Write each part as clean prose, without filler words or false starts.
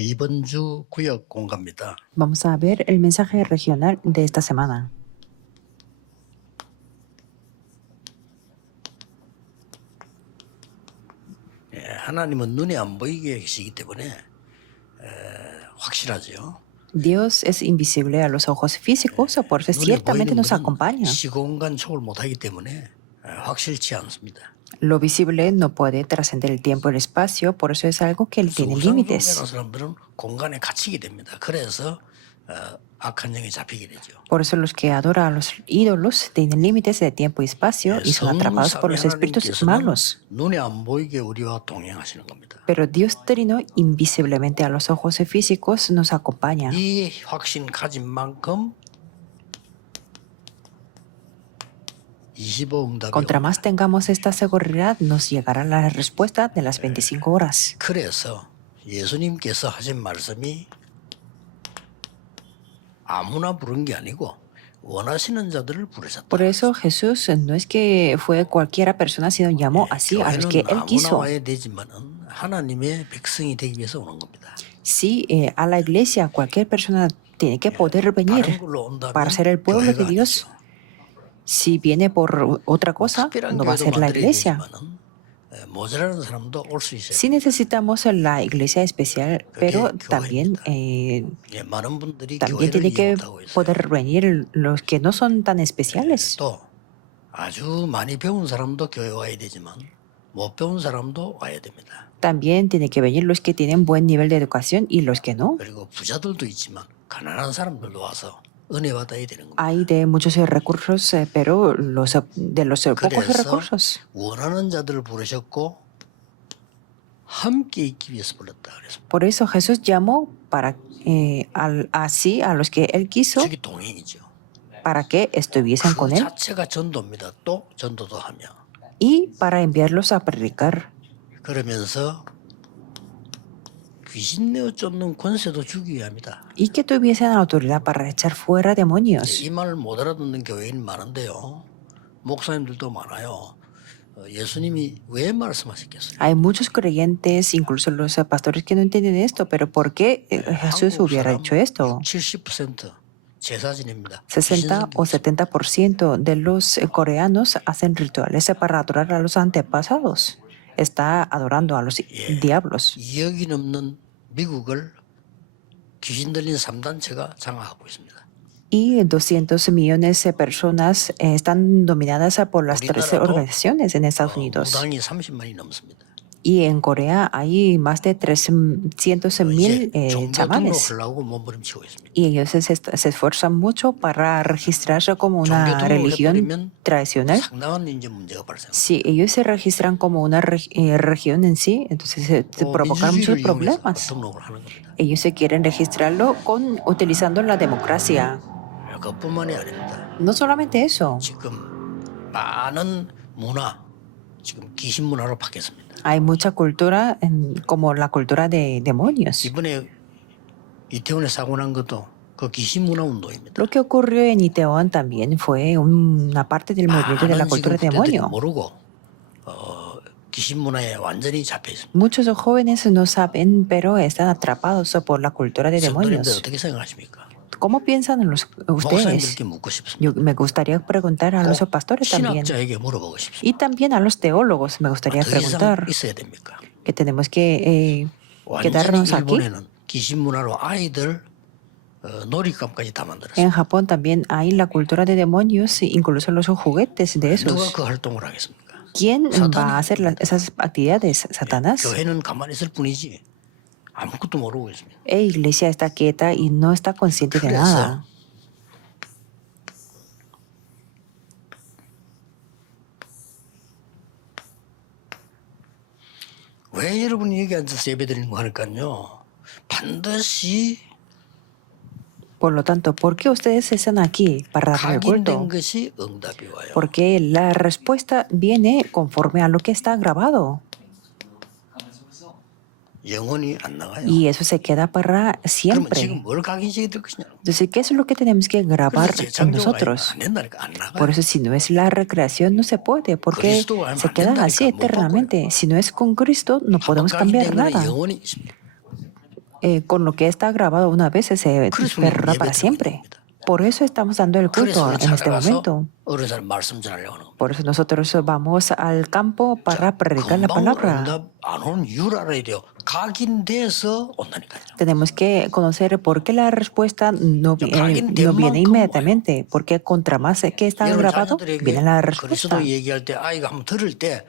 이번 주 구역 공감입니다. Vamos a ver el mensaje regional de esta semana. 하나님은 눈에 안 보이게 계시기 때문에 확실하죠. Dios es invisible a los ojos físicos, por eso 눈에 ciertamente 보이는 nos 것은 acompaña. 시공간 촉을 못하기 때문에 확실치 않습니다. Lo visible no puede trascender el tiempo y el espacio, por eso es algo que 그래서 tiene 우상숭배하는 límites. 사람들은 공간에 갇히게 됩니다. 그래서 악한 영에 잡히게 되죠. Por eso los que adoran a los ídolos tienen límites de tiempo y espacio y son atrapados por los espíritus 성삼위 malos. 하나님께서는 눈에 안 보이게 우리와 동행하시는 겁니다. Pero Dios Trino, invisiblemente a los ojos físicos, nos acompaña. 이 확신 가진 만큼 25응답이 Contra más tengamos esta seguridad, nos llegará la respuesta de las 25 horas. 그래서 예수님께서 하신 말씀이 아무나 부른 게 아니고 원하시는 자들을 부르셨다. Por eso Jesús no es que fue cualquiera persona, sino llamó así a los que 교회는 Él 아무나 quiso. 와야 되지만은 하나님의 백성이 되기 위해서 오는 겁니다. Sí, a la iglesia cualquier persona tiene que poder 다른 venir 걸로 온다면 para ser el pueblo de 교회가 Dios. 아니죠. Si viene por otra cosa, 특별한 no va a 교회도 ser la 만들어야 iglesia. 되지만은 모자라는 사람도 올 수 있어요. Sí necesitamos la iglesia especial, pero también 많은 분들이 también 교회를 tiene 이해 que 못하고 있어요. poder venir los que no son tan especiales. 또 아주 많이 배운 사람도 교회 와야 되지만 못 배운 사람도 와야 됩니다. También tiene que venir los que tienen buen nivel de educación y los que no. 그리고 부자들도 있지만 가난한 사람들도 와서 은혜 받아야 되는 겁니다. Hay de muchos recursos, pero de los pocos 그래서 recursos. 원하는 자들을 부르셨고 함께 있기 위해서 불렀다 그래서 Por eso Jesús llamó para así a los que Él quiso, 저기 동행이죠. para que estuviesen 그 con Él 자체가 전도입니다. 또 전도도 하며 y para enviarlos a predicar. 그러면서 귀신 내어 쫓는 권세도 주기 위함이다. Y que tuviesen autoridad para echar fuera demonios. 이 말을 못 알아듣는 교회인 많은데요. 목사님들도 많아요. 예수님이 왜 말씀하셨겠어요? Hay muchos creyentes, incluso los pastores, que no entienden esto, pero ¿por qué Jesús hubiera hecho esto? 70% 제사 지냅니다. 60 o 70% de los coreanos hacen rituales para adorar a los antepasados. Está adorando a los diablos. 2억이 넘는 미국을 귀신 들린 3단체가 장악하고 있습니다. Y 200 millones de personas están dominadas por las 13 organizaciones en Estados Unidos. 무당이 30만이 넘습니다. Y en Corea hay más de 300,000 종교 chamanes. 등록하려고 몸부림치고 있습니다. Y ellos se esfuerzan mucho para registrarse como una religión tradicional. 상당한 이제 문제가 발생합니다. Si ellos se registran como una región en sí, entonces se provocan muchos problemas. 등록을 하는 겁니다. Ellos se quieren registrarlo utilizando la democracia. 그것뿐만이 아닙니다. No solamente eso. 지금 많은 문화, 지금 귀신 문화로 바뀌었습니다. Hay mucha cultura como la cultura de demonios. 이번에 이태원에 사고 난 것도 그 귀신 문화 운동입니다. Lo que ocurrió en Itaewon también fue una parte del movimiento de la 많은 cultura 지금 demonio. 후대들이 모르고 귀신 문화에 완전히 잡혀 있습니다. Muchos jóvenes no saben, pero están atrapados por la cultura de 성도님들 demonios. 어떻게 생각하십니까? ¿Cómo piensan ustedes? 목사님들께 묻고 싶습니다. Yo me gustaría preguntar a los pastores también. 신학자에게 물어보고 싶습니다. Y también a los teólogos me gustaría 더 이상 preguntar 있어야 됩니까? que tenemos que 완전히 quedarnos aquí. 일본에는 귀신 문화로 아이들 놀이감까지 다 만들었어요. En Japón también hay la cultura de demonios, incluso los juguetes de 누가 esos. 그 활동을 하겠습니까? ¿Quién va a hacer esas actividades? ¿Satanás? 교회는 가만히 있을 뿐이지 아무것도 모르고 있습니다. Iglesia está quieta y no está consciente de nada. 왜 여러분이 여기 앉아서 예배드리는 거 하니까요. 반드시 Por lo tanto, ¿por qué ustedes están aquí para dar el 각인된 culto? 것이 응답이 와요. Porque la respuesta viene conforme a lo que está grabado. 영원히 안 나가요. Y eso se queda para 그러면 siempre. 지금 뭘 각인시켜야 될 것이냐. Entonces, ¿qué es lo que tenemos que grabar 그래서 en 재창조가 nosotros? 안 된다니까 안 나가요. Por eso, si no es la recreación, no se puede, porque se queda así eternamente. Si no es con Cristo, no podemos cambiar 각인된 거는 nada. 영원히 있습니다. con lo que está grabado una vez se 그래서 우리는 perdurará 예배 para 드리는 siempre. 겁니다. Por eso estamos dando el 그래서 culto 우리 en este 찾아가서 momento. 어른 사람 말씀 전하려고 하는 겁니다. Por eso nosotros vamos al campo para 자, predicar la 금방 palabra. 응답 안 오는 이유를 알아야 돼요. 각인돼서 온다니까요. Tenemos que conocer por qué la respuesta no 각인된 viene 만큼 inmediatamente, porque contra más que está 여러분 grabado, 자녀들에게 viene la 그리스도 respuesta. 얘기할 때 아이가 한번 들을 때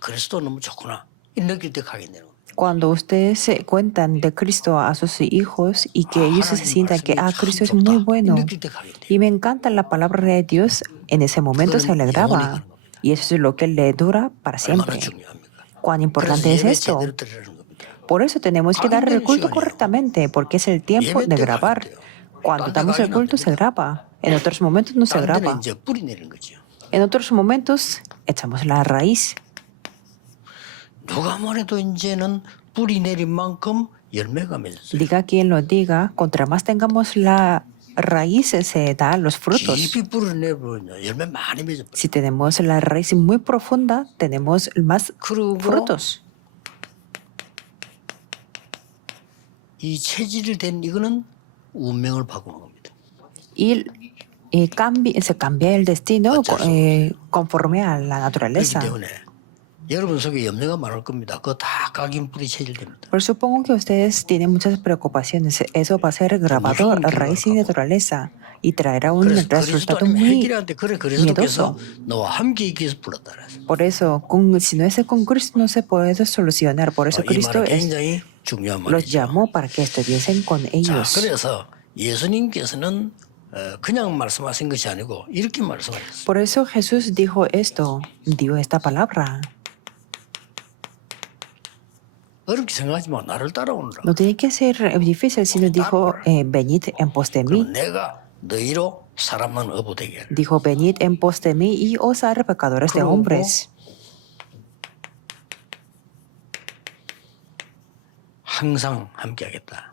그리스도 너무 좋구나 이 느낄 때 각인되는 겁니다. Cuando ustedes se cuentan de Cristo a sus hijos y que ellos se 하나님 sientan que 말씀이 참 Cristo es muy 좋다 이 bueno 느낄 때 각인돼요. y me encanta la palabra de Dios, en ese momento se le 그거는 영원히 graba. 가는 겁니다. Y eso es lo que le dura para 얼마나 siempre. 중요합니까? ¿Cuán 그래서 importante es 예배 esto? 제대로 드리라는 겁니다. Por eso tenemos que dar el culto 시간이에요. correctamente, porque es el tiempo 예배 de 때 grabar. 각인돼요. Cuando 딴데 damos el 각인 안 culto se 됩니다. graba, en otros momentos no se 딴 데는 graba. 이제 뿌리 내리는 거죠. En otros momentos echamos la raíz. 누가 뭐래도 이제는 뿌리 내린 만큼 열매가 맺었어요. Diga quien lo diga, contra más tengamos la raíz se da los frutos. 깊이 뿌리를 내버리면 열매 많이 맺어버려요. Si tenemos la raíz muy profunda, tenemos más 그리고 frutos. 이 체질이 된 이거는 운명을 바꾸는 겁니다. Y se cambia el destino conforme a la 그렇기 naturaleza. 때문에 여러분 속에 염려가 많을 겁니다. 그거 다 각인 뿌리 체질됩니다. Pero supongo que ustedes tienen muchas preocupaciones. Eso va a ser grabado a raíz y naturaleza y traerá un 그래서 그리스도 resultado 아니면 muy 해결한테 그래 그리스도께서 miedoso. 너와 함께 있기 위해서 불렀다 그랬어요. Por eso, si no es con Cristo, no se puede solucionar. Por eso 이 Cristo 말은 굉장히 중요한 los 말이죠. llamó para que estuviesen con 자, ellos. 그래서 예수님께서는 그냥 말씀하신 것이 아니고 이렇게 말씀하셨어요. Por eso Jesús dijo esto, dio esta palabra. 어렵게 생각하지 마. 나를 따라오느라. No tiene que ser difícil, sino dijo, venid en pos de mí. 그럼 내가 너희로 사람만 어부되게 하리라. Dijo, venid en pos de mí y os haré pecadores de 그러고 hombres. 항상 함께하겠다.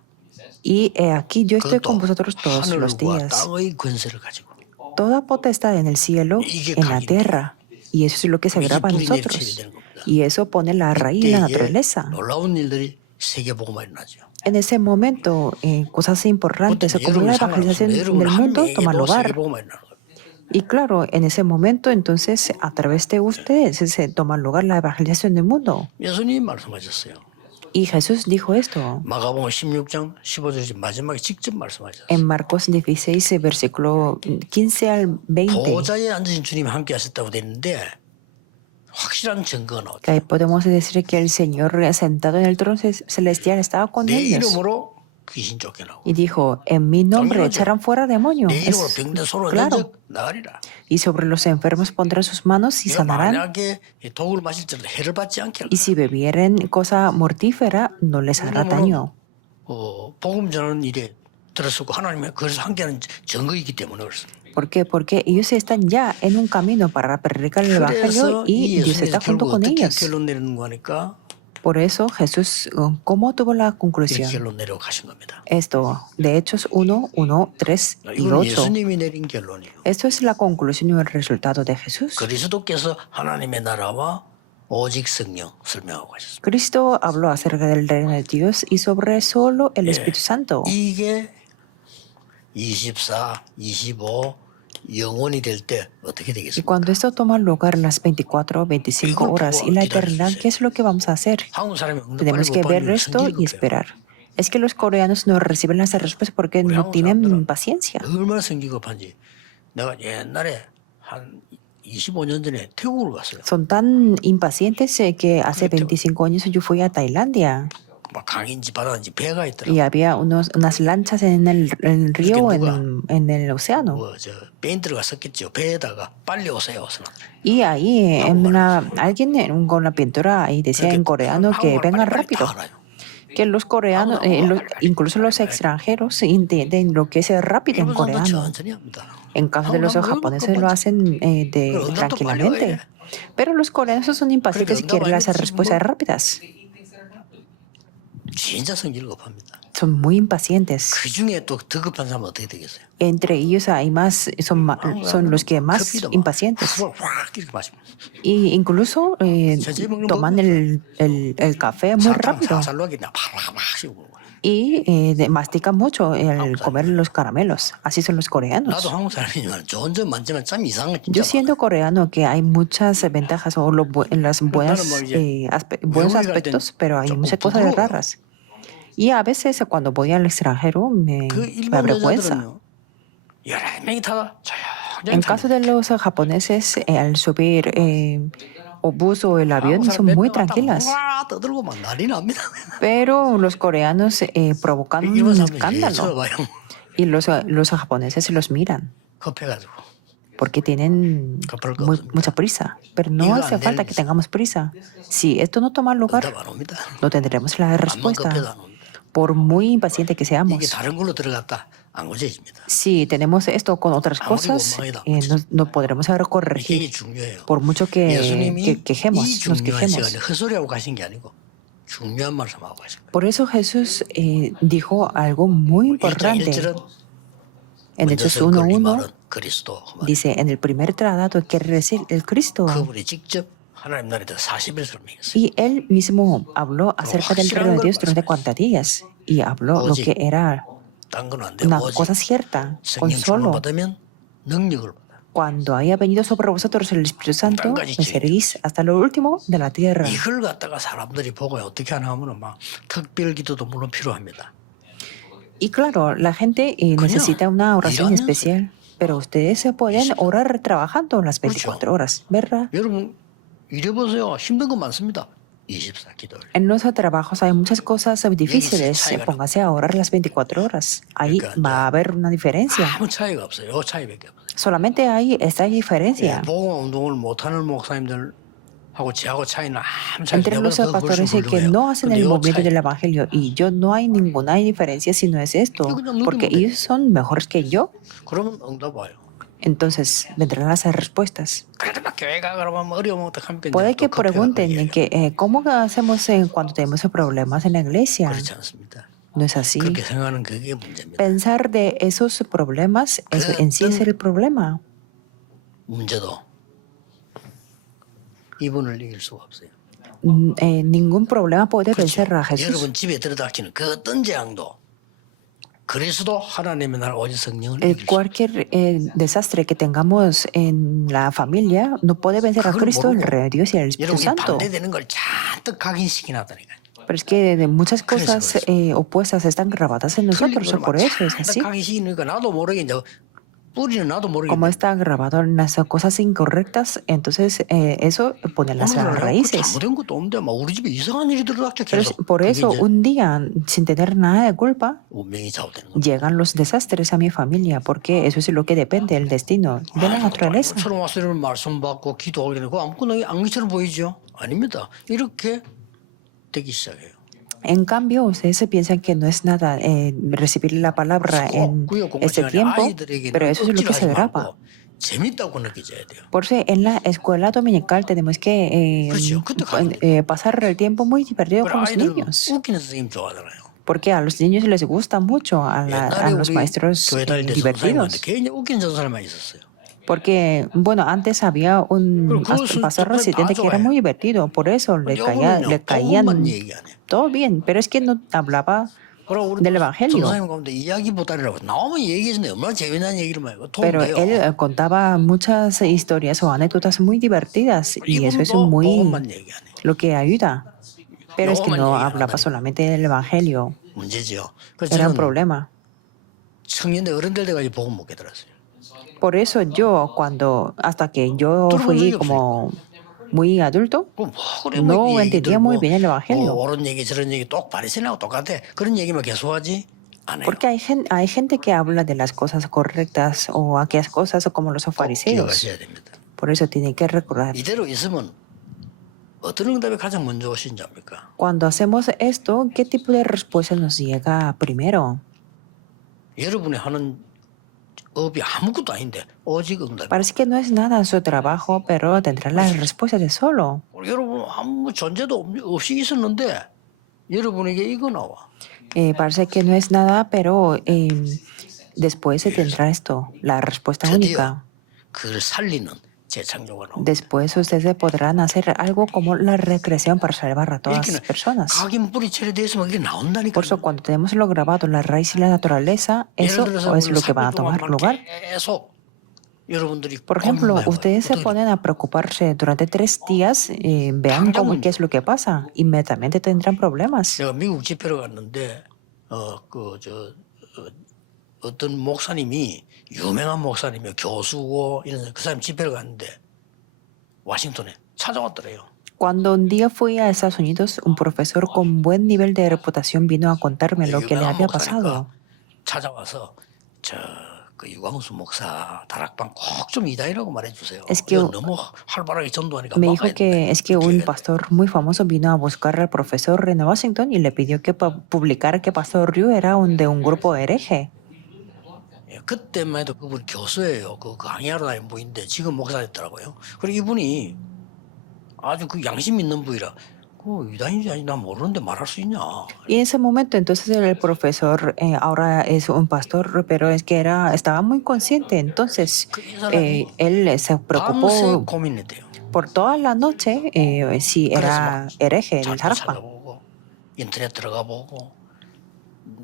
Y he aquí yo estoy con 그것도 vosotros todos los 하늘과 días. 땅의 권세를 가지고. Toda potestad en el cielo, en la tierra. Y eso es lo que se graba en nosotros. Y eso pone la raíz y la 그때에 naturaleza. 놀라운 일들이 세계복음화 일어나죠. En ese momento, cosas importantes 그때 como la 여러분이 evangelización 상관없습니다. 여러분 del 한 mundo toman 명에게도 lugar. 세계복음화 일어나는 거예요. Y claro, en ese momento, entonces, a través de ustedes se toma lugar la evangelización del mundo. 예수님이 말씀하셨어요. Y Jesús dijo esto 마가복음 16장 15절 마지막에 직접 말씀하셨어요. en Marcos 16, versículo 15 al 20. 보좌에 앉으신 주님이 함께 하셨다고 되어 있는데 확실한 증거가 나왔죠. Que ahí podemos decir que el Señor sentado en el trono celestial estaba con 내 ellos. 이름으로 귀신 쫓겨나고 Y dijo, en mi nombre 당연하죠. echarán fuera demonios. 내 이름으로 병든 손을 claro. 던져 나가리라. Y sobre los enfermos pondrán sus manos y 내가 sanarán. 만약에 이 독을 마실지라도 해를 받지 않게 Y si bebieren cosa mortífera, no les hará daño. 복음 전하는 일에 들었었고 하나님의 그래서 함께하는 증거이기 때문에 그렇습니다. ¿Por qué? Porque ellos están ya en un camino para predicar el Evangelio 그래서 이 y Dios 예수님이 está junto 결국 con 어떻게 ellos. 결론 내리는 거니까 Por eso Jesús, ¿cómo tuvo la 이렇게 conclusión? 결론 내려고 가신 겁니다. Esto, de Hechos 1, 1, 3 y 이건 8. 예수님이 내린 결론이에요. Esto es la conclusión y el resultado de Jesús. 그리스도께서 하나님의 나라와 오직 성령 설명하고 가셨습니다. Cristo habló acerca del reino de Dios y sobre solo el Espíritu Santo. 이게 24, 25 영원이 될 때 어떻게 Y 되겠습니까? cuando esto toma lugar en las 24, 25 horas y la eternidad, ¿qué es lo que vamos a hacer? 한국 사람이 Tenemos que ver esto y esperar. Es que los coreanos no reciben las respuestas porque no tienen paciencia. 얼마나 성기급한지 내가 옛날에 한 25년 전에 태국을 갔어요. Son tan impacientes que hace 25 años yo fui a Tailandia 막 강인지 바다인지 배가 y 있더라고. había unas lanchas en el río o en el océano. 뭐저 페인트가 섞였죠. 배에다가 빨리 오세요. Y ahí alguien con la pintura ahí decía en coreano que vengan rápido. Que los coreanos, incluso los extranjeros, entienden lo que es rápido en coreano. 천천히 합니다. En caso de los japoneses lo hacen tranquilamente. Pero los coreanos son impacientes y quieren las respuestas rápidas. 진짜 성질급합니다. son muy impacientes. 그 중에 또 더 급한 사람은 어떻게 되겠어요? Entre ellos hay más, son los que más 커피도 막 impacientes. 술을 확 이렇게 마시면 Y incluso toman el café muy 사탕 rápido 살살 녹이 그냥 팍팍 씹고. y mastican mucho al comer los caramelos. Así son los 나도 coreanos. 한국 사람이지만 좋은 점 많지만 참 이상한 거 Yo 진짜 siendo coreano que hay muchas ventajas o las buenos 외국에 갈 aspectos, 땐 pero hay 조금 muchas cosas 부끄러워요. raras. Y a veces cuando voy al extranjero me 그 일반 avergüenza. 여자들은요 여러 명이 타다 조용히 En caso de los japoneses, al subir o bus o el avión son muy tranquilas. 와 떠들고 막 난리 납니다. Pero los coreanos provocan 일본 un 사람들이 escándalo 쳐다봐요. y los japoneses los miran 급해가지고 porque tienen 급할 거 없습니다. mucha prisa. Pero no 이거 hace 안 falta 될 que tengamos prisa. Si esto no toma lugar, 응답 안 옵니다. no tendremos la 암만 respuesta, 급해도 안 옵니다. por muy impaciente que 이게 seamos. 다른 걸로 들어갔다 안 고쳐집니다. Si tenemos esto con otras cosas, no podremos corregir. 이게 중요해요. Por mucho que 예수님이 quejemos, 이 nos 중요한 quejemos. 시간에 헛소리하고 가신 게 아니고 중요한 말씀하고 가신 거예요. Por eso Jesús dijo algo muy 1장 importante. 1절은 En 먼저 Hechos 선걸 이 1:1 말은 그리스도 그 말. dice, en el primer tratado quiere decir el Cristo. 그분이 직접 하나님 나라에서 40일 설명했어요. Y él mismo habló acerca del reino de Dios durante 40 días. Y habló lo que era 딴 건 안 돼. una 오직 cosa cierta, con 성령 solo 충만 받으면 능력을 받아. cuando haya venido sobre vosotros el Espíritu Santo, me seréis hasta lo último de la tierra. 이걸 갖다가 사람들이 보고 어떻게 하나 하면은 막 특별 기도도 물론 필요합니다. Y claro, la gente necesita una oración especial, pero ustedes se pueden orar trabajando las 24 horas, ¿verdad? 여러분 이래 보세요. 힘든 거 많습니다. 24 기도를. En nuestros trabajos hay muchas cosas difíciles. Póngase a orar las 24 horas. Ahí va a haber una diferencia. 아무 차이가 없어요. 요 차이밖에 없어요. Solamente hay esta diferencia. 복음 운동을 못하는 목사님들하고 저하고 차이는 아무 차이 Entre los pastores que no hacen el movimiento del Evangelio y yo no hay ninguna diferencia si no es esto, porque ellos son mejores que yo. 그러면 응답 와요. Entonces vendrán las respuestas. 그래도 막 교회가 그러면 어려우면 어떡합니까? Puede que pregunten que cómo hacemos cuando tenemos problemas en la iglesia. 그렇지 않습니다. No es así. 그렇게 생각하는 그게 문제입니다. Pensar de esos problemas en sí es el problema. 문제도 이분을 이길 수가 없어요. Ningún problema puede vencer a Jesús. 여러분 집에 들어닥치는 그 어떤 재앙도 그리스도 하나님의 나라 오직 성령을 이길 수 Cualquier desastre que tengamos en la familia no puede vencer a Cristo, el Rey de Dios y el Espíritu 여러분이 Santo. 반대되는 걸 잔뜩 각인시켜놨다니까요. Pero es que de muchas cosas opuestas están grabadas en nosotros, por eso es así. 각인시키니까 나도 모르게 이제 뿌리는 나도 모르게 Como está grabado en las cosas incorrectas, entonces eso pone las raíces. 잘못된 것도 없는데 막 우리 집에 이상한 일이 들어닥쳐 Pero 계속. por 그게 eso 이제 un día, sin tener nada de culpa, 운명이 좌우되는 거예요. llegan los desastres a mi familia, porque eso es lo que depende del destino, de la naturaleza. 처럼 와서 이런 말씀 받고 기도하게 되는 거 아무거나 안기처럼 보이죠? 아닙니다. 이렇게 되기 시작해요. En cambio, ustedes se piensan que no es nada recibir la palabra en este tiempo, pero eso es lo que se graba. 재밌다고 느껴져야 돼요. Por eso en la escuela dominical tenemos que pasar el tiempo muy divertido con los 아이들은 niños, 웃기는 선생님 좋아하잖아요. porque a los niños les gusta mucho a 옛날에 los 우리 maestros 교회 다닐 때 divertidos. 선생님한테 굉장히 웃긴 전사람만 있었어요. Porque, bueno, antes había un pastor residente que era muy divertido, por eso le caían 복음만 얘기 안 해요. todo bien, pero es que no hablaba 그러고 우리 del Evangelio. 전사님 가운데 이야기 보따리라고 나오면 얘기해주는데 얼마나 재미난 얘기를 많이 해요. Pero él contaba muchas historias o anécdotas muy divertidas y eso es muy 복음만 얘기 안 해요. lo que ayuda. Pero es que no hablaba solamente del Evangelio. 문제죠. 그래서 Era un 저는 problema. 청년대 어른될 때까지 복음 못 깨달았어요. Por eso yo, hasta que yo fui como muy adulto, 그럼 뭐 그래 no 뭐 entendía muy bien el Evangelio. 뭐 옳은 얘기 저런 얘기 똑 바리새인하고 똑같아. 그런 얘기만 계속하지 안 해요. Porque hay gente que habla de las cosas correctas o aquellas cosas como los 꼭 fariseos. 기억하셔야 됩니다. Por eso tienen que recordar. 이대로 있으면 어떤 응답이 가장 먼저 오신지 압니까? Cuando hacemos esto, ¿qué tipo de respuesta nos llega primero? 여러분이 하는 업이 아무것도 아닌데 오직 응답. Parece que no es nada su trabajo, pero tendrá la respuesta de solo. 여러분 아무 존재도 없이 있었는데 여러분에게 이거 나와. Parece que no es nada, pero después se tendrá esto, la respuesta 드디어 única. 그걸 살리는 재창조가 나옵니다. Después ustedes podrán hacer algo como la recreación para salvar a todas 이렇게는 las personas. 각인 뿌리 처리돼 있으면 이게 Por 나온다니까요. eso cuando tenemos lo grabado, la raíz y la naturaleza, 예를 eso 들어서 es 오늘 lo que va a 3일 tomar 동안만 lugar. 계속 여러분들이 Por ejemplo, 고민만 해봐요. ustedes se 어떻게 ponen a preocuparse durante 3 días, vean cómo, qué es lo que pasa. Inmediatamente tendrán problemas. 내가 미국 집회를 갔는데 어떤 목사님이 유명한 목사님이 교수고 이런 그 사람 집회를 갔는데 워싱턴에 찾아왔더래요. Cuando un día fui a Estados Unidos, un profesor con buen nivel de reputación vino a contarme lo que le 유명한 había 목사니까 pasado. 찾아와서 그 유광수 목사 다락방 꼭 좀 이다이라고 말해주세요. Es que 이거 너무 활발하게 전도하니까 Me 막아야 dijo que es que 된다. un 이렇게 pastor muy famoso vino a buscar al profesor en Washington y le pidió que publicara que Pastor Ryu era de un grupo hereje. 예, 그때만 해도 그분 교수예요. 그 강의하러 다니는 분인데 지금 목사 됐더라고요. 그리고 이분이 아주 그 양심 있는 분이라 그 유다인지 아닌지 난 모르는데 말할 수 있냐. Y en ese momento entonces el profesor ahora es un pastor, pero es que estaba muy consciente. Entonces 이 사람이 él se 밤새 preocupó 고민했대요. por toda la noche si era hereje el 자기도 Tarpan. 찾아보고 인터넷 들어가 보고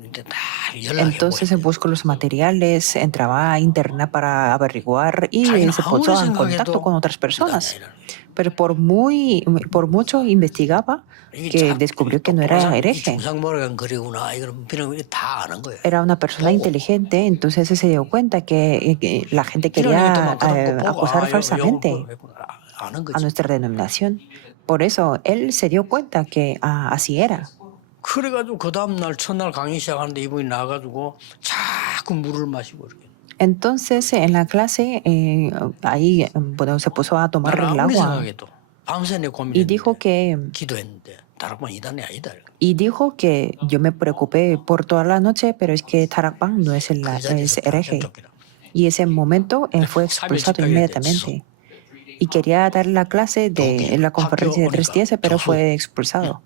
근데 다 연락해 Entonces 보고 buscó los materiales, entraba a internet para averiguar y 자기는 se 아무리 puso en contacto 생각해도 con otras 이단이 personas. 아니라는 거예요. Pero por mucho investigaba que descubrió que no era 이 hereje. 중상모략한 거리구나 이런 다 아는 거예요. Era una persona inteligente, entonces se dio cuenta que la gente quería acusar falsamente 아는 a 거지. nuestra denominación. Por eso él se dio cuenta que así era. 그래가지고 그 다음 날 첫날 강의 시작하는데 이분이 나가지고 자꾸 물을 마시고 이렇게. Entonces en la clase ahí bueno, se puso a tomar 나는 el 아무리 agua 생각해도 밤새 내 y dijo 고민했는데 que 기도했는데 다락방 이단이 아니다. yo me preocupé por toda la noche, pero es que Tarakban no es, 그 자리에서 es 다 hereje. 쫓기라. Y ese momento fue 3일 expulsado 집회하게 inmediatamente. Y quería dar la clase de la conferencia de 3 días, pero fue expulsado.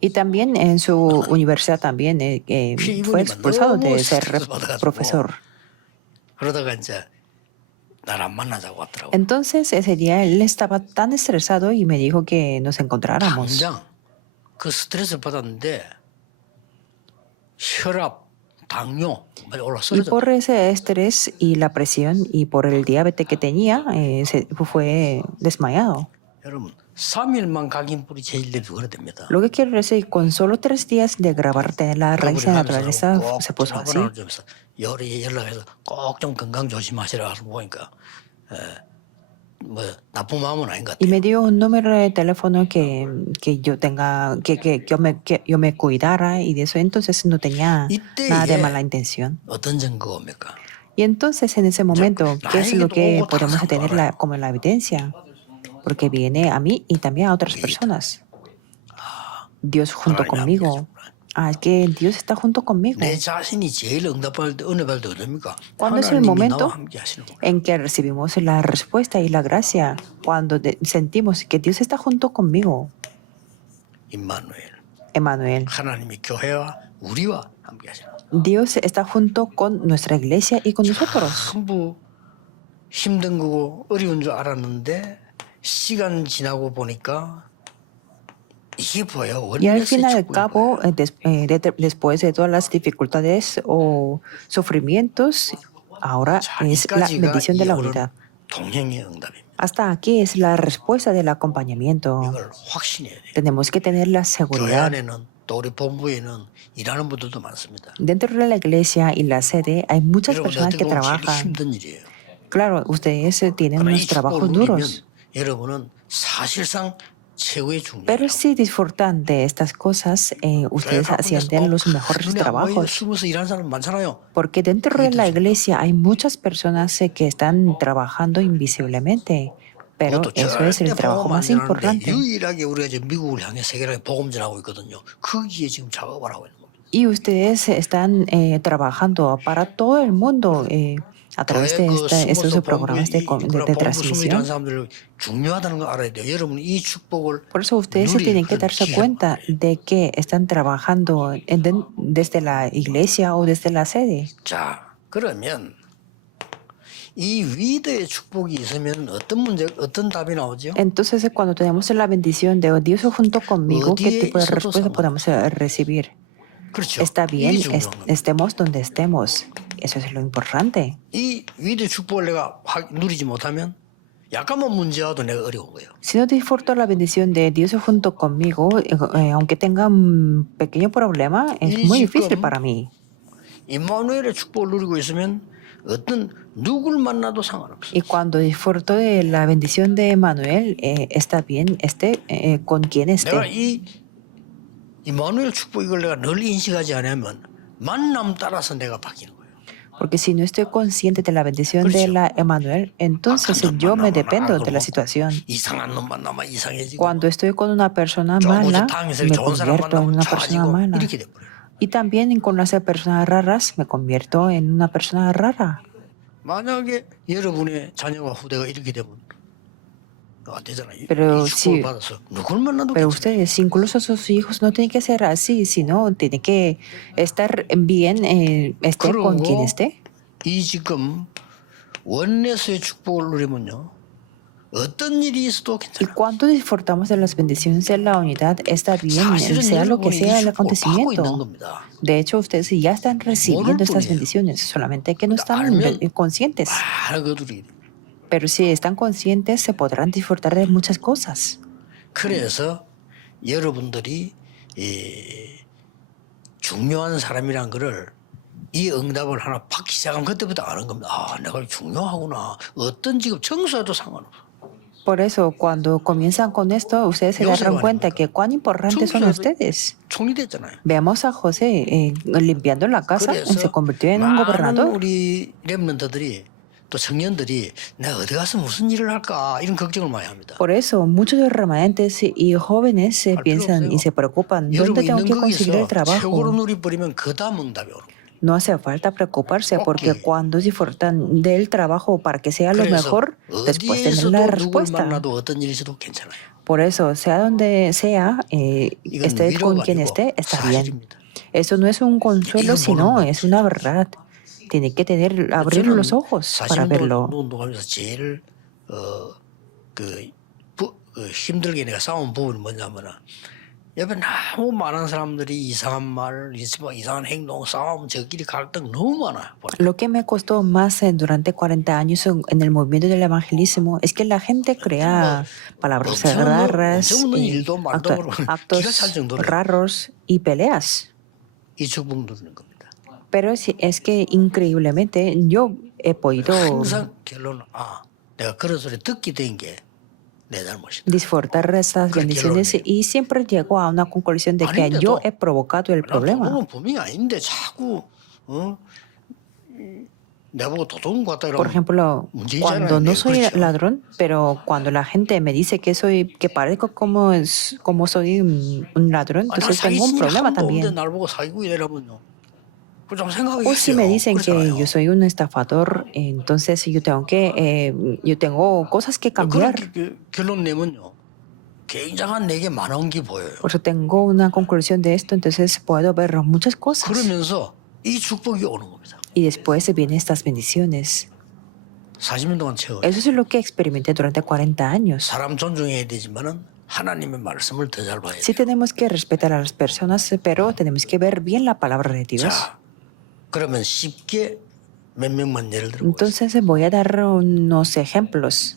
Y también en su universidad también fue expulsado de ser profesor. 그러다가 이제 날 안 만나자고 왔더라고. Entonces ese día él estaba tan estresado y me dijo que nos encontráramos. 당장 그 스트레스 받았는데 혈압, 당뇨 많이 Y 올라서죠. por ese estrés y la presión y por el diabetes que tenía, se fue desmayado. 여러분 3일만 각인 뿌리 제일대비 그래 됩니다. Lo que quiero decir, con solo 3 días de grabar tener la raíz de la naturaleza, se puso así. 열이 연락해서 꼭 좀 건강 조심하시라 보니까 뭐 나쁜 마음은 아닌 것 Y 같아요. me dio un número de teléfono que yo tenga, que yo me cuidara y de eso entonces no tenía nada de mala intención. 어떤 증거가 옵니까? Y entonces en ese momento, ¿qué es lo que podemos tener como la evidencia? Porque viene a mí y también a otras personas. Dios junto conmigo. Es que Dios está junto conmigo. 내 자신이 제일 응답할 때 은혜 받을 때 어딥니까? ¿Cuándo es el 하나님이 momento 나와 함께 하시는 거예요. en que recibimos la respuesta y la gracia? Cuando sentimos que Dios está junto conmigo. 임마누엘. Emmanuel. 하나님이 교회와 우리와 함께 하시는 거예요. Dios está junto con nuestra iglesia y con nosotros. 전부 힘든 거고 어려운 줄 알았는데 시간 지나고 보니까 이게 뭐예요? Y al 원래서 fin y al 축복인 cabo, 거예요. después de todas las dificultades o sufrimientos, ahora es la 자기까지가 bendición de la 이어오는 unidad. 동행의 응답입니다. Hasta aquí es la respuesta del acompañamiento. 이걸 확신해야 돼요. Tenemos que tener la 교회 seguridad. 안에는 또 우리 본부에는 일하는 분들도 많습니다. Dentro de la iglesia y la sede hay muchas 여러분 personas 어떻게 que 보면 제일 trabajan. 힘든 일이에요. Claro, ustedes tienen 그러나 이 unos trabajos 축복을 누리면 duros. 여러분은 사실상 최고의 중요해요. Pero si disfrutan de estas cosas, ustedes ascienden los mejores trabajos. 숨어서 일하는 사람 많잖아요. Porque dentro de la iglesia hay muchas personas que están trabajando invisiblemente. Pero 그것도 eso es el 절대 trabajo 복음 안 más 전하는데 importante. 유일하게 우리가 지금 미국을 향해 세계를 복음 전하고 있거든요. 거기에 지금 작업을 하고 있는 겁니다. Y ustedes están trabajando para todo el mundo a través 교회 de 그 estos 숨어서 programas de 그런 본부 숨이 단 transmisión. 사람들 중요하다는 거 알아야 돼요. 여러분이 이 축복을 Por eso ustedes se 누릴 tienen que 그런 darse 기회란 cuenta 말이에요. de que están trabajando desde la iglesia o desde la sede. 자, 그러면 이 위대의 축복이 있으면 어떤 문제, 어떤 답이 나오죠? Entonces, cuando tenemos la bendición de Dios junto conmigo, ¿qué 어디에 tipo de 있어도 respuesta podemos 상관없어요. recibir? 그렇죠. Está 이게 bien, 중요한 겁니다. estemos donde estemos. Eso es lo importante. 이 위대의 축복을 내가 누리지 못하면 약간만 문제와도 내가 어려운 거예요. Si no disfruto la bendición de Dios junto conmigo, aunque tenga un pequeño problema, es 이 muy difícil 지금 para mí. 임마누엘의 축복을 누리고 있으면 어떤 누굴 만나도 상관없어요. Y cuando disfruto de la bendición de Emmanuel, está bien, esté con quien 내가 esté. 이 임마누엘 축복 이걸 내가 늘 인식하지 않으면 만남 따라서 내가 바뀌는 거예요. Porque si no estoy consciente de la bendición de 그렇죠. la Emmanuel, entonces 악한 놈 yo me 만나면 dependo 악을 de la 먹고 situación. 이상한 놈 만나면 이상해지고 Cuando estoy con una persona 조금 mala, 다음에서 me 좋은 사람 convierto en 만나면 una persona 좋아지고 mala. 이렇게 돼버려요. Y también con las personas raras, me convierto en una persona rara. 만약에 여러분의 자녀와 후대가 이렇게 되면 안 되잖아요. Pero 이 축복을 si- 받아서 누굴 만나도 Pero 괜찮아요. ustedes, incluso sus hijos, no tienen que ser así, sino tiene que estar bien, esté con quien 그리고 esté. 이 지금 원내수의 축복을 누리면요 어떤 일이 있어도 Y 괜찮아요. cuando disfrutamos de las bendiciones de la unidad, está bien, 사실은 sea lo que 여러분이 sea 이 el 축복을 받고 있는 acontecimiento. 겁니다. De hecho, ustedes ya están recibiendo estas 뿐이에요. bendiciones, solamente que no están 알면 conscientes. 많은 것들이 Pero si están conscientes, se podrán disfrutar de muchas cosas. 그래서 여러분들이 중요한 사람이란 거를 이 응답을 하나 받기 시작하면 그때부터 아는 겁니다. 아, 내가 중요하구나. 어떤 직업 청소해도 상관없어. Por eso, cuando comienzan con esto, ustedes se darán cuenta que cuán importantes son ustedes. 총리 됐잖아요. Veamos a José limpiando la casa, se 그래서 convirtió en un 많은 gobernador. 우리 렘넌트들이 또 청년들이 내가 어디 가서 무슨 일을 할까 이런 걱정을 많이 합니다. Por eso, muchos de los remanentes y jóvenes se piensan y se preocupan, ¿dónde 여러분 tengo 있는 que conseguir el 거기서 최고로 trabajo? 누려버리면 그 다음 응답이 오는 거예요. No hace falta preocuparse porque Ok. cuando disfrutan del trabajo para que sea lo 그래서 mejor, después tener la 어디에서도 누굴 respuesta. 만나도 어떤 일이 있어도 괜찮아요. Por eso, sea donde sea, 이건 esté con 위로가 quien 아니고 esté, está bien. 사실입니다. Eso no es un consuelo, 이걸 sino 보는 es una verdad. Tiene que abrir 저는 los ojos para verlo. 운동하면서 제일 힘들게 내가 싸운 부분이 뭐냐면은 옆에 너무 많은 사람들이 이상한 말, 이상한 행동, 싸움, 저끼리 갈등 너무 많아요. Lo que me costó más durante 40 años en el movimiento del evangelismo es que la gente crea palabras raras, actos raros y peleas. 이 축복 누리는 겁니다. Pero es que increíblemente yo he podido 항상 결론은 내가 그런 소리 듣게 된 게 내 잘못이다. disfrutar estas bendiciones y siempre llego a una conclusión de que yo he provocado el problema. 도둑은 분명히 아닌데 자꾸 내보고 도둑인 것 같다 Por 그러면 ejemplo, cuando no soy ladrón, pero cuando la gente me dice que parezco como soy un ladrón, entonces tengo un problema también. 날 보고 사기고 이래라면요. 좀 생각이 O si me dicen que 그렇잖아요. yo soy un estafador, entonces yo tengo cosas que cambiar. 그렇게 결론 내면요. 굉장한 내게 많은 게 보여요. Por eso tengo una conclusión de esto, entonces puedo ver muchas cosas. 그러면서 이 축복이 오는 겁니다. Y después vienen estas bendiciones. 40년 동안 채워. Eso es lo que experimenté durante 40 años. 사람 존중해야 되지만은 하나님의 말씀을 더 잘 봐야 Sí 돼요. tenemos que respetar a las personas, pero tenemos que ver bien la palabra de Dios. 자, 그러면 쉽게 몇 명만 예를 들어 보겠습니다. Entonces voy a dar unos ejemplos.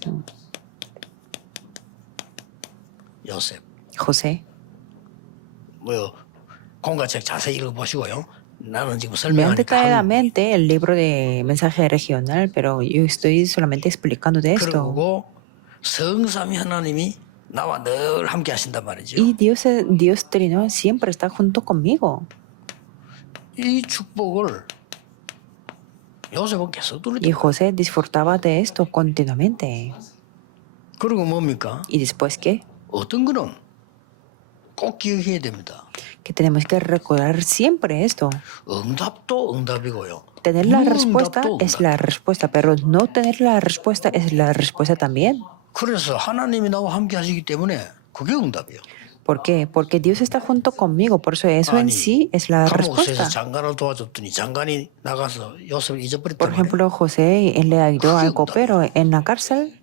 요셉, José, 뭐 공과책 자세히 읽어보시고요. 나는 지금 vean 설명하니까 detalladamente el libro de mensaje regional, pero yo estoy solamente explicando de esto. 그리고 성삼위 하나님이 나와 늘 함께 하신단 말이죠. Y Dios Trino siempre está junto conmigo. 이 축복을 요셉은 계속 Y 누리죠. José disfrutaba de esto continuamente. 그리고 뭡니까? ¿Y después qué? 어떤 거는 꼭 기억해야 됩니다. que tenemos que recordar siempre esto. 응답도 응답이고요. Tener la respuesta 응답도 es 응답. la respuesta, pero no tener la respuesta es la respuesta también. 그래서 하나님이 나와 함께 하시기 때문에 그게 응답이에요. ¿Por qué? Porque Dios está junto conmigo, por eso eso en 아니, sí es la 감옥에서 respuesta. 장관을 도와줬더니 장관이 나가서 요셉을 잊어버렸단 Por 말이에요. ejemplo, José él le ayudó al copero en la cárcel,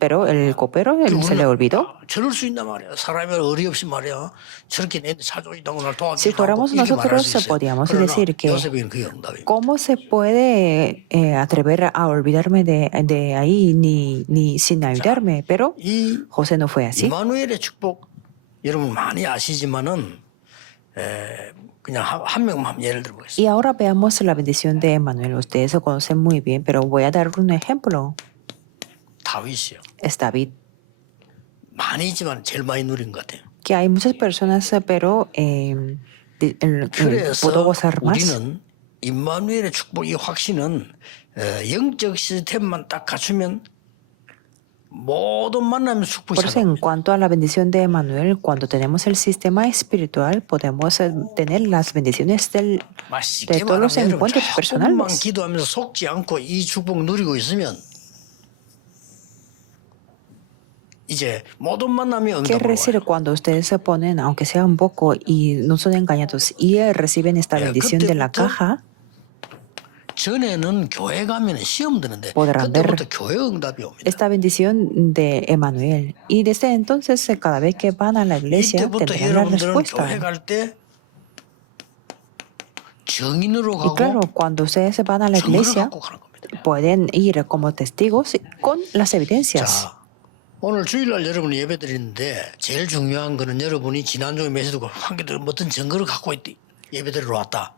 pero el copero él se le olvidó. 저럴 수 있단 말이야. 사람이 어리없이 말이야. 저렇게 내 사족이다고 날 Si 도와주지 fuéramos nosotros, podríamos decir que 요셉은 그게 응답이에요. ¿cómo se puede atrever a olvidarme de ahí ni sin ayudarme? Pero 이 José no fue así. 이마누엘의 축복 여러분 많이 아시지만은 그냥 한 명만 예를 들어보겠습니다. Y ahora veamos la bendición de Emmanuel. Ustedes lo conocen muy bien, pero voy a dar un ejemplo. 다윗이요. Es David, 많이 있지만 제일 많이 누린 것 같아요. que hay muchas personas, pero pudo 그래서 gozar más. 우리는 임마누엘의 축복 이 확신은 영적 시스템만 딱 갖추면 모든 만나면 축복이 Por eso, en cuanto a la bendición de Emmanuel, cuando tenemos el sistema espiritual, podemos tener las bendiciones de 맛있게 todos los 말하면 여러분 encuentros 조금만 personales. 기도하면서 속지 않고 이 축복 누리고 있으면 이제 모든 만남이 ¿Qué 응답으로 recibe 와요. cuando ustedes se ponen, aunque sea un poco, y no son engañados, y reciben esta bendición de la 그때부터 caja? 전에는 교회 가면 시험 드는데 podrán ver 그때부터 교회 응답이 옵니다. esta bendición de Emmanuel. Y desde entonces, cada vez que van a la iglesia, 이때부터 tendrán la 여러분들은 respuesta. 교회 갈 때 정인으로 Y 가고 claro, cuando ustedes van a la 증거를 iglesia, 갖고 가는 겁니다. pueden ir como testigos con las evidencias. 자, 오늘 주일날 여러분이 예배 드리는데 제일 중요한 거는 여러분이 지난주에 메시지고 한개들 어떤 증거를 갖고 있다. 예배 드리러 왔다.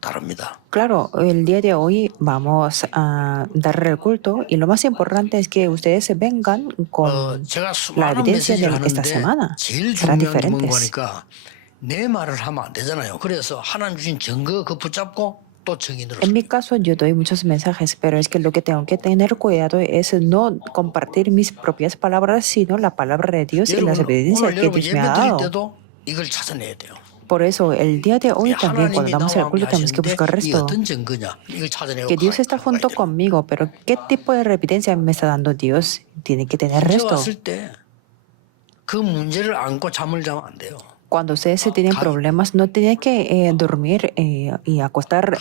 다릅니다. Claro, el día de hoy vamos a dar el culto y lo más importante es que ustedes vengan con 제가 la 수많은 evidencia 메시지를 de esta 하는데 semana. 제일 Serán 중요한 게 뭔가 diferentes. 하니까 내 말을 하면 안 되잖아요. 그래서 하나님 주신 증거 그 붙잡고 또 증인으로 En mi caso, yo doy muchos mensajes, pero es que lo que tengo que tener cuidado es no compartir mis propias palabras, sino la palabra de Dios y las 여러분 evidencias 오늘 que 여러분 Dios me 예배 ha 드릴 dado. 때도 이걸 찾아내야 돼요. Por eso, el día de hoy también, cuando 하나님이 damos el 나와 함께 culto, tenemos que 하시는데 buscar 이 esto. 어떤 증거냐 이걸 찾아내고 Que Dios está 가야 junto 돼요. conmigo, pero ¿qué tipo de evidencia me está dando Dios? Tiene que tener 문제 esto. 왔을 때 그 문제를 안고 잠을 자면 안 돼요. Cuando ustedes tienen problemas, no tienen que dormir y acostar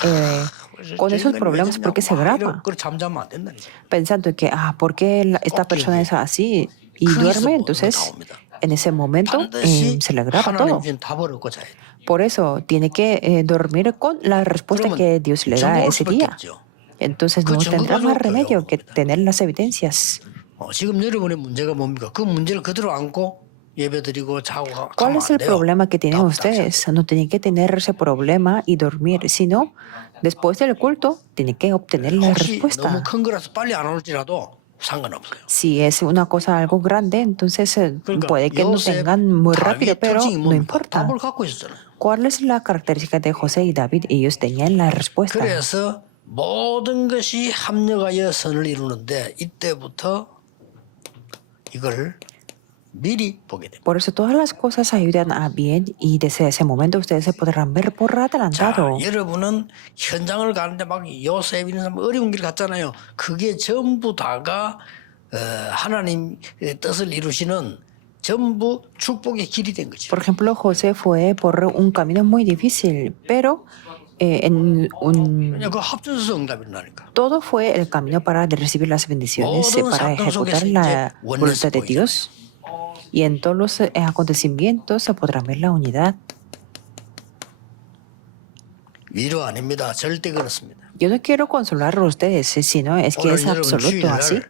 con esos problemas porque se graba, 그걸 잠자면 안 된다니까. pensando que, ¿por qué esta persona es así? Y duerme, entonces en ese momento 반드시 se le graba todo. 하나님 주신 답을 얻고 자야 돼요. Por eso tiene que dormir con la respuesta que Dios le da ese día. Entonces no tendrá más remedio que tener las evidencias. 지금 여러분의 문제가 뭡니까? 그 문제를 그대로 안고 예배드리고 자고 ¿Cuál 가면 es 안 el 돼요. problema que tienen 답답하죠. ustedes? No tienen que tener ese problema y dormir, sino después del culto tienen que obtener la 혹시 너무 respuesta. 큰 거라서 빨리 안 올지라도 상관없어요. Si es una cosa algo grande, entonces 그러니까 puede que no 요셉, tengan muy rápido, 다윗 pero 특징이 no 뭡니까? importa. 답을 갖고 있었잖아요. ¿Cuál es la característica de José y David? Ellos tenían la respuesta. 그래서 모든 것이 합력하여 선을 이루는데 이때부터 이걸 미리 보게 됩니다. Por eso todas las cosas ayudan a bien y desde ese momento ustedes se podrán ver por 자, adelantado. 여러분은 현장을 가는데 막 요셉 이런 사람 어려운 길 갔잖아요. 그게 전부 다가 하나님의 뜻을 이루시는 전부 축복의 길이 된 거죠. Por ejemplo, José fue por un camino muy difícil, pero 그냥 그 합쳐서 응답이 나니까. todo fue el camino para recibir las bendiciones, para ejecutar la voluntad de Dios. Y en todos los acontecimientos se podrá ver la unidad. 위로 아닙니다. 절대 그렇습니다. Yo no quiero consolar a ustedes, sino es que 오늘 es 여러분 absoluto así. 주일날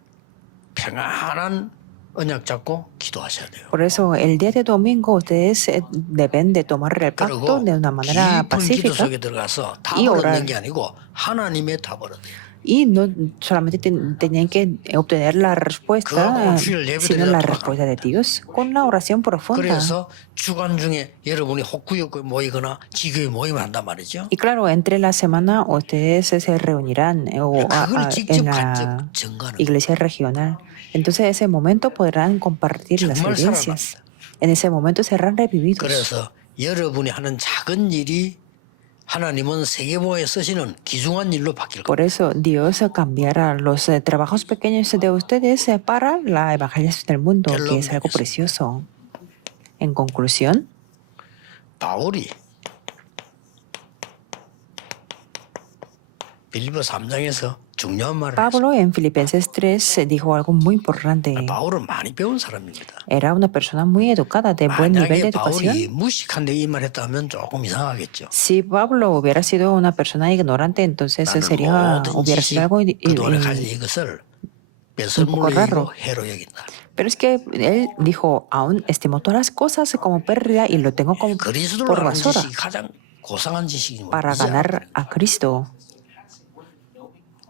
평안한 언약 잡고 기도하셔야 돼요. Por eso, el día de domingo ustedes deben de tomar el pacto 그리고 de una manera 깊은 기도 pacífica 속에 들어가서 이 답을 오랄. 얻는 게 아니고 하나님의 답을 얻어요. y no solamente tenían que obtener la respuesta, sino la respuesta de Dios con la oración profunda. 그래서 주간 중에 여러분이 혹구역에 모이거나 지교에 모이면 한단 말이죠. Y claro, entre la semana ustedes se reunirán 그걸 직접 en la 간접 증거하는 거예요. iglesia regional. Entonces, en ese momento podrán compartir las 정말 evidencias. 살아났다. En ese momento serán revividos. 그래서 여러분이 하는 작은 일이 하나님은 세계보에 쓰시는 귀중한 일로 바뀔 겁니다. Por eso Dios cambiará los trabajos pequeños de ustedes para la evangelización del mundo, que es algo precioso. En conclusión, 바울이 빌립보 3장에서 중요한 말을 했어요. Pablo en Filipenses 3 dijo algo muy importante. 바울은 많이 배운 사람입니다. Era una persona muy educada, de buen nivel de 만약에 educación. 바울이 무식한데 이 말 했다면 조금 이상하겠죠. Si Pablo hubiera sido una persona ignorante, entonces 나는 sería, 모든 hubiera sido 지식 algo 그동안에 가진 이것을 뺏을물로 raro. 여기고 해로 여긴다. Pero es que él dijo, aún estimo todas las cosas como pérdida y lo tengo como 그리스도를 por 아는 basura 지식이 가장 고상한 지식인 para ganar a Cristo.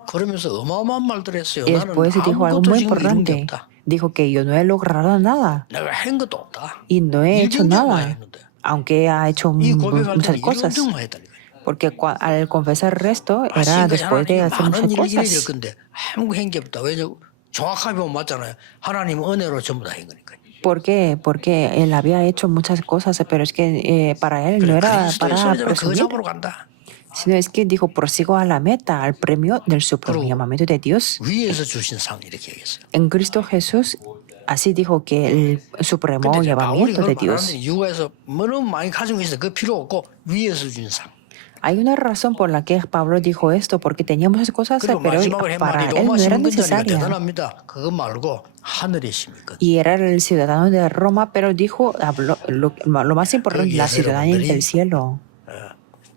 그러면서 어마어마한 말들 했어요. Y 나는 después dijo algo 아무것도 muy 지금 이룬 게 importante. 없다. Dijo que yo no he logrado nada 내가 한 것도 없다. y no he hecho 일등장만 nada, 했는데 aunque ha hecho 이 고백할 muchas 때는 cosas. 일등만 했다니까요. Porque al confesar el resto era después de hacer 하나님 muchas 많은 일을 될 cosas. 건데 아무 한게 없다. 왜냐 정확하게 보면 맞잖아요. 하나님 은혜로 전부 다 한 거니까. ¿Por qué? Porque él había hecho muchas cosas, pero es que para él no era 그리스도의 para 소리대로 그 presumir, 잡으러 간다. sino es que dijo, prosigo a la meta, al premio del supremo llamamiento de Dios. 위에서 주신 상 이렇게 얘기했어요. En Cristo Jesús, así dijo que el supremo 근데 이제 바울이 llamamiento 그걸 de 말하는 Dios. 이유가에서 너무 많이 가지고 있어. 그 필요 없고 위에서 준 상. Hay una razón por la que Pablo dijo esto, porque tenía muchas cosas, 그리고 pero 마지막으로 한 para 말이 él 로마 no era 신분자니까 necesaria. 대단합니다. 그거 말고 하늘의 심이거든. Y era el ciudadano de Roma, pero dijo, habló, lo más importante, la ciudadanía del cielo.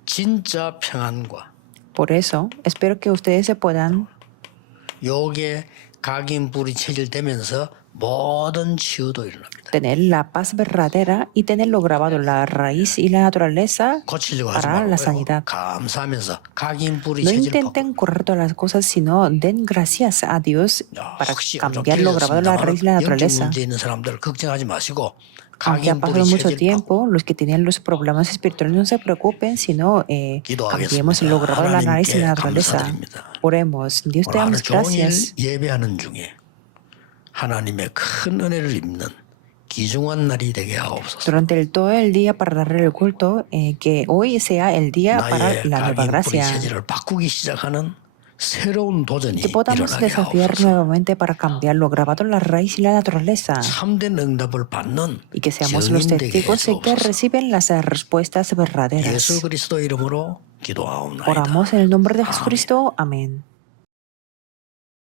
진짜 평안과 Por eso, espero que ustedes se puedan 요게 각인불이 체질되면서 모든 치유도 일어납니다. tener la paz verdadera y tenerlo grabado, la raíz y la naturaleza 고치려고 하지 para la 말고요. sanidad. 감사하면서 각인불이 No 체질 intenten correr todas las cosas, sino den gracias a Dios para cambiar lo grabado, la raíz y la 영적 naturaleza. 문제 있는 사람들 걱정하지 마시고 Aunque ha pasado 각인불이 mucho 체질 tiempo, los que tienen los problemas espirituales no se preocupen, sino cambiemos lo grabado, la raíz y la naturaleza. 감사드립니다. Oremos. Dios te 오늘 하루 damos 종일 gracias. 예배하는 중에 하나님의 큰 은혜를 입는 귀중한 날이 되게 하옵소서. Durante todo el día para darle el culto, que hoy sea el día para 나의 la nueva 각인불이 gracia. 체질을 바꾸기 시작하는 새로운 도전이 Que podamos 일어나게 desafiar 하옵소서. nuevamente para cambiar lo grabado, la raíz y la naturaleza. 참된 응답을 받는 Y que seamos los 증인 되게 testigos y que 해주옵소서. reciben las respuestas 예수 verdaderas. 그리스도 이름으로 기도하옵나이다. Oramos en el nombre de 아멘. Jesucristo. Amén.